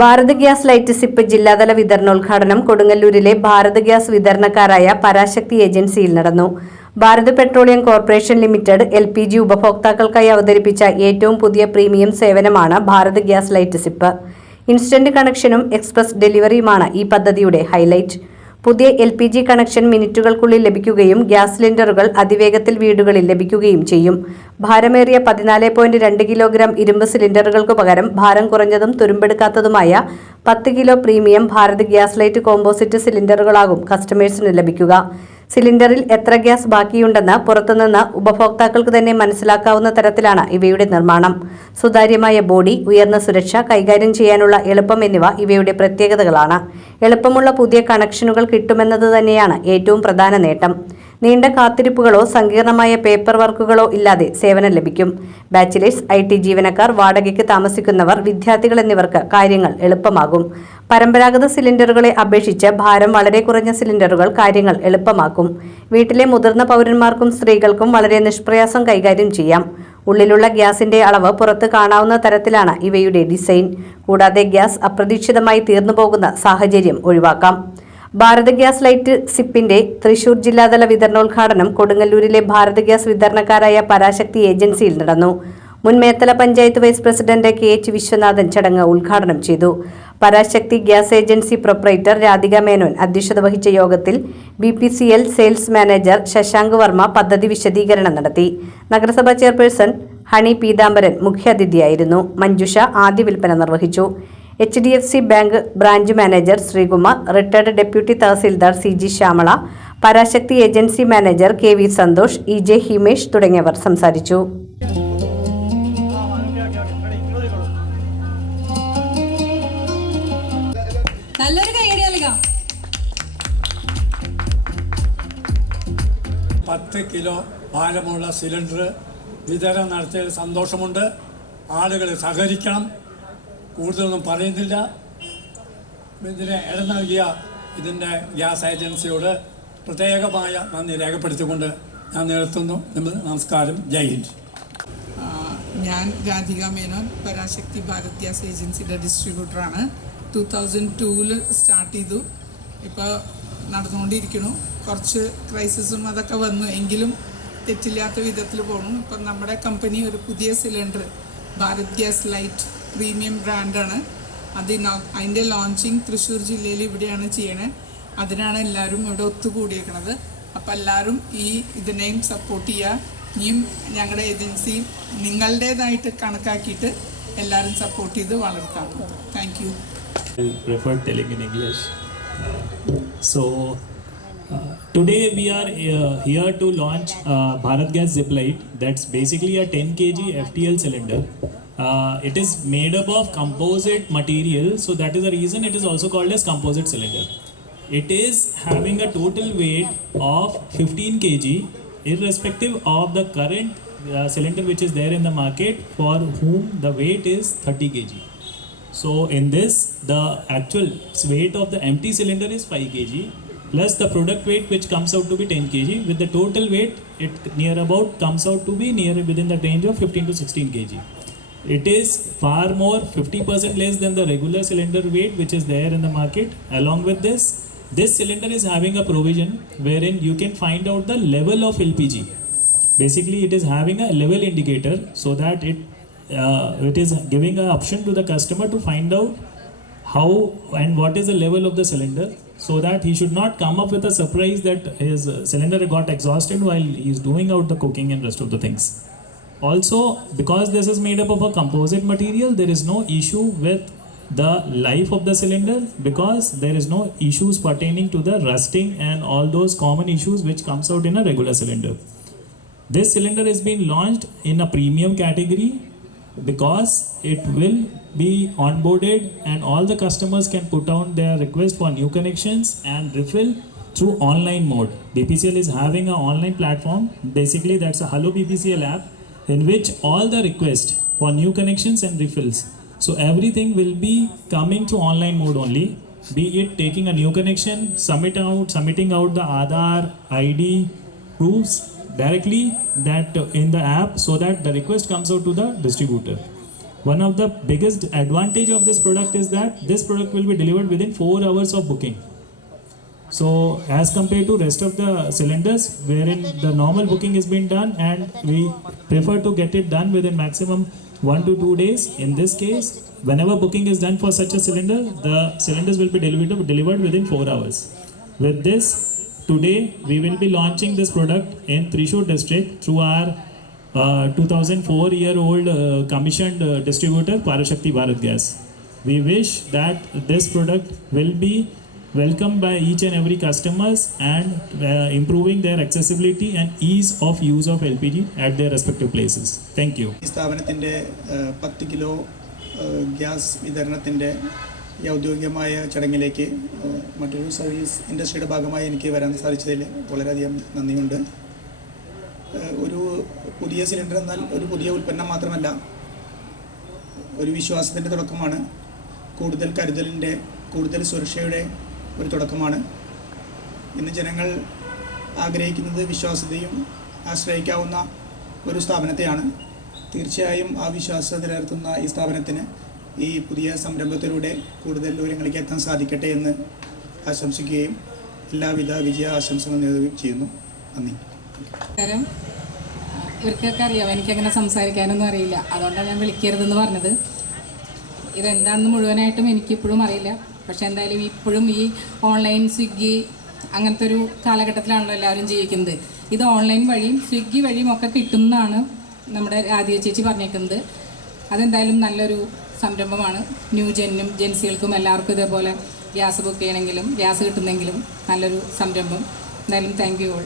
Bharat gas light zip ജില്ലാതല വിതരണോദ്ഘാടനം കൊടുങ്ങല്ലൂരിലെ Bharat gas വിതരണക്കാരായ Parashakti ഏജൻസിയിൽ നടന്നു. Bharat petroleum corporation limited LPG ഉപഭോക്താക്കൾക്കായി അവതരിപ്പിച്ച ഏറ്റവും പുതിയ പ്രീമിയം സേവനമാണ് Bharat gas light sip. Instant കണക്ഷനും എക്സ്പ്രസ് ഡെലിവറിയുമാണ് ഈ പദ്ധതിയുടെ ഹൈലൈറ്റ്. പുതിയ LPG കണക്ഷൻ മിനിറ്റുകൾക്കുള്ളിൽ ലഭിക്കുകയും ഗ്യാസ് സിലിണ്ടറുകൾ അതിവേഗത്തിൽ വീടുകളിൽ ലഭിക്കുകയും ചെയ്യും. ഭാരമേറിയ 14.2 കിലോഗ്രാം ഇരുമ്പ് സിലിണ്ടറുകൾക്ക് പകരം ഭാരം കുറഞ്ഞതും തുരുമ്പെടുക്കാത്തതുമായ 10 കിലോ premium Bharat gas light composite സിലിണ്ടറുകളാകും കസ്റ്റമേഴ്സിന് ലഭിക്കുക. സിലിണ്ടറിൽ എത്ര ഗ്യാസ് ബാക്കിയുണ്ടെന്ന് പുറത്തുനിന്ന് ഉപഭോക്താക്കൾക്ക് തന്നെ മനസ്സിലാക്കാവുന്ന തരത്തിലാണ് ഇവയുടെ നിർമ്മാണം. സുതാര്യമായ ബോഡി, ഉയർന്ന സുരക്ഷ, കൈകാര്യം ചെയ്യാനുള്ള എളുപ്പം എന്നിവ ഇവയുടെ പ്രത്യേകതകളാണ്. എളുപ്പമുള്ള പുതിയ കണക്ഷനുകൾ കിട്ടുമെന്നത് തന്നെയാണ് ഏറ്റവും പ്രധാന നേട്ടം. നീണ്ട കാത്തിരിപ്പുകളോ സങ്കീർണമായ പേപ്പർ വർക്കുകളോ ഇല്ലാതെ സേവനം ലഭിക്കും. ബാച്ചിലേഴ്സ്, IT ജീവനക്കാർ, വാടകയ്ക്ക് താമസിക്കുന്നവർ, വിദ്യാർത്ഥികൾ എന്നിവർക്ക് കാര്യങ്ങൾ എളുപ്പമാകും. പരമ്പരാഗത സിലിണ്ടറുകളെ അപേക്ഷിച്ച് ഭാരം വളരെ കുറഞ്ഞ സിലിണ്ടറുകൾ കാര്യങ്ങൾ എളുപ്പമാക്കും. വീട്ടിലെ മുതിർന്ന പൗരന്മാർക്കും സ്ത്രീകൾക്കും വളരെ നിഷ്പ്രയാസം കൈകാര്യം ചെയ്യാം. ഉള്ളിലുള്ള ഗ്യാസിന്റെ അളവ് പുറത്ത് കാണാവുന്ന തരത്തിലാണ് ഇവയുടെ ഡിസൈൻ. കൂടാതെ ഗ്യാസ് അപ്രതീക്ഷിതമായി തീർന്നുപോകുന്ന സാഹചര്യം ഒഴിവാക്കാം. ഭാരത് ഗ്യാസ് ലൈറ്റ് സിപ്പിന്റെ തൃശൂർ ജില്ലാതല വിതരണോദ്ഘാടനം കൊടുങ്ങല്ലൂരിലെ ഭാരത് ഗ്യാസ് വിതരണക്കാരായ പരാശക്തി ഏജൻസിയിൽ നടന്നു. മുൻ Methala panchayat vice president KH Viswanathan ചടങ്ങ് ഉദ്ഘാടനം ചെയ്തു. Parashakthi gas agency proprietor Radhika Menon അധ്യക്ഷത വഹിച്ച യോഗത്തിൽ BPCL sales manager Shashank Varma പദ്ധതി വിശദീകരണം നടത്തി. നഗരസഭാ ചെയർപേഴ്സൺ ഹണി പീതാംബരൻ മുഖ്യാതിഥിയായിരുന്നു. മഞ്ജുഷ ആദ്യ വിൽപ്പന നിർവഹിച്ചു. HDFC bank branch manager Sreekumar, retired deputy tahsildar CG Shyamala, Parashakthi agency manager KV Santhosh, EJ Himesh തുടങ്ങിയവർ സംസാരിച്ചു. നല്ലൊരു കൈയടി നൽകാം. 10 കിലോ ഭാരമുള്ള സിലിണ്ടർ വിതരണം നടത്തിയതിൽ സന്തോഷമുണ്ട്. ആളുകൾ സഹകരിക്കണം. കൂടുതലൊന്നും പറയുന്നില്ല. ഇതിന് ഇടം നൽകിയ ഇതിൻ്റെ ഗ്യാസ് ഏജൻസിയോട് പ്രത്യേകമായ നന്ദി രേഖപ്പെടുത്തിക്കൊണ്ട് ഞാൻ നിർത്തുന്നു. നമസ്കാരം. ജയ് ഹിന്ദ്. ഞാൻ രാധിക മേനോൻ, പരാശക്തി ഭാരത് ഗ്യാസ് ഏജൻസിയുടെ ഡിസ്ട്രിബ്യൂട്ടറാണ്. 2002 സ്റ്റാർട്ട് ചെയ്തു. ഇപ്പോൾ നടന്നുകൊണ്ടിരിക്കുന്നു. കുറച്ച് ക്രൈസിസും അതൊക്കെ വന്നു, എങ്കിലും തെറ്റില്ലാത്ത വിധത്തിൽ പോകണം. ഇപ്പം നമ്മുടെ കമ്പനി ഒരു പുതിയ cylinder Bharat gas light premium ബ്രാൻഡാണ്. അതിൻ്റെ ലോഞ്ചിങ് തൃശ്ശൂർ ജില്ലയിൽ ഇവിടെയാണ് ചെയ്യണത്. അതിനാണ് എല്ലാവരും ഇവിടെ ഒത്തുകൂടിയേക്കണത്. അപ്പോൾ എല്ലാവരും ഇതിനെയും സപ്പോർട്ട് ചെയ്യുക. ഇനിയും ഞങ്ങളുടെ ഏജൻസിയും നിങ്ങളുടേതായിട്ട് കണക്കാക്കിയിട്ട് എല്ലാവരും സപ്പോർട്ട് ചെയ്ത് വളർത്താം. Thank you. Today we are here to launch Bharat Gas Zip Light. That's basically a 10 kg FTL cylinder. It is made up of composite material, so that is the reason it is also called as composite cylinder. It is having a total weight of 15 kg, irrespective of the current cylinder which is there in the market, for whom the weight is 30 kg. So in this, the actual weight of the empty cylinder is 5 kg, plus the product weight which comes out to be 10 kg. With the total weight, it near about comes out to be near within the range of 15 to 16 kg. It is far more 50% less than the regular cylinder weight which is there in the market. Along with this cylinder is having a provision wherein you can find out the level of LPG. Basically, it is having a level indicator, so that it is giving an option to the customer to find out how and what is the level of the cylinder, so that he should not come up with a surprise that his cylinder got exhausted while he is doing out the cooking and rest of the things. Also, because this is made up of a composite material, there is no issue with the life of the cylinder, because there is no issues pertaining to the rusting and all those common issues which comes out in a regular cylinder. This cylinder is being launched in a premium category because it will be onboarded and all the customers can put down their request for new connections and refill through online mode. BPCL is having an online platform. Basically, that's a Hello BPCL app, in which all the requests for new connections and refills, so everything will be coming through online mode only, be it taking a new connection, submitting out the Aadhaar, ID proofs directly that in the app, so that the request comes out to the distributor. one of the biggest advantage of this product is that this product will be delivered within 4 hours of booking. So as compared to rest of the cylinders wherein the normal booking is being done and we prefer to get it done within maximum 1 to 2 days, in this case whenever booking is done for such a cylinder, the cylinders will be delivered within 4 hours. With this, today we will be launching this product in Thrissur district through our 2004-year-old commissioned distributor Parashakti Bharat Gas. We wish that this product will be welcomed by each and every customers and improving their accessibility and ease of use of LPG at their respective places. Thank you. ഈ സ്ഥാപനത്തിൻ്റെ 10 kilo gas വിതരണത്തിൻ്റെ ഈ ഔദ്യോഗികമായ ചടങ്ങിലേക്ക് മറ്റൊരു service ഇൻഡസ്ട്രിയുടെ ഭാഗമായി എനിക്ക് വരാൻ സാധിച്ചതിൽ വളരെയധികം നന്ദിയുണ്ട്. ഒരു പുതിയ സിലിണ്ടർ എന്നാൽ ഒരു പുതിയ ഉൽപ്പന്നം മാത്രമല്ല, ഒരു വിശ്വാസത്തിൻ്റെ തുടക്കമാണ്, കൂടുതൽ കരുതലിൻ്റെ, കൂടുതൽ സുരക്ഷയുടെ ഒരു തുടക്കമാണ്. ഇന്ന് ജനങ്ങൾ ആഗ്രഹിക്കുന്നത് വിശ്വാസ്യതയും ആശ്രയിക്കാവുന്ന ഒരു സ്ഥാപനത്തെയാണ്. തീർച്ചയായും ആ വിശ്വാസ്യത നിലനിർത്തുന്ന ഈ സ്ഥാപനത്തിന് ഈ പുതിയ സംരംഭത്തിലൂടെ കൂടുതൽ ദൂരങ്ങളിലേക്ക് എത്താൻ സാധിക്കട്ടെ എന്ന് ആശംസിക്കുകയും എല്ലാവിധ വിജയ ആശംസകൾ നേടുകയും ചെയ്യുന്നു. നന്ദി. നമസ്കാരം. ഇവർക്കൊക്കെ അറിയാം എനിക്കങ്ങനെ സംസാരിക്കാനൊന്നും അറിയില്ല, അതുകൊണ്ടാണ് ഞാൻ വിളിക്കരുതെന്ന് പറഞ്ഞത്. ഇതെന്താണെന്ന് മുഴുവനായിട്ടും എനിക്കിപ്പോഴും അറിയില്ല. പക്ഷേ എന്തായാലും ഇപ്പോഴും ഈ ഓൺലൈൻ സ്വിഗ്ഗി അങ്ങനത്തെ ഒരു കാലഘട്ടത്തിലാണല്ലോ എല്ലാവരും ജീവിക്കുന്നത്. ഇത് ഓൺലൈൻ വഴിയും സ്വിഗ്ഗി വഴിയും ഒക്കെ കിട്ടുമെന്നാണ് നമ്മുടെ രാധിക ചേച്ചി പറഞ്ഞേക്കുന്നത്. അതെന്തായാലും നല്ലൊരു സംരംഭമാണ്. ന്യൂ ജെൻസികൾക്കും എല്ലാവർക്കും ഇതേപോലെ ഗ്യാസ് ബുക്ക് ചെയ്യണമെങ്കിലും ഗ്യാസ് കിട്ടുന്നെങ്കിലും നല്ലൊരു സംരംഭം. എന്തായാലും താങ്ക് യു ഓൾ.